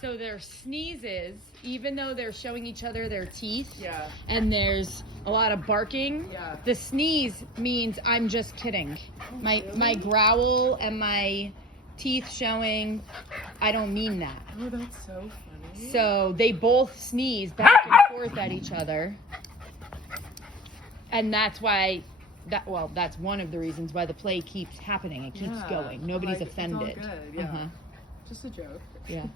So their sneezes, even though they're showing each other their teeth, Yeah. and there's a lot of barking, Yeah. the sneeze means I'm just kidding. My growl and my teeth showing, I don't mean that. Oh, that's so funny. So they both sneeze back and forth at each other. And that's why, that's one of the reasons why the play keeps happening. It keeps going. Nobody's like, offended. It's all good. Yeah. Just a joke. Yeah.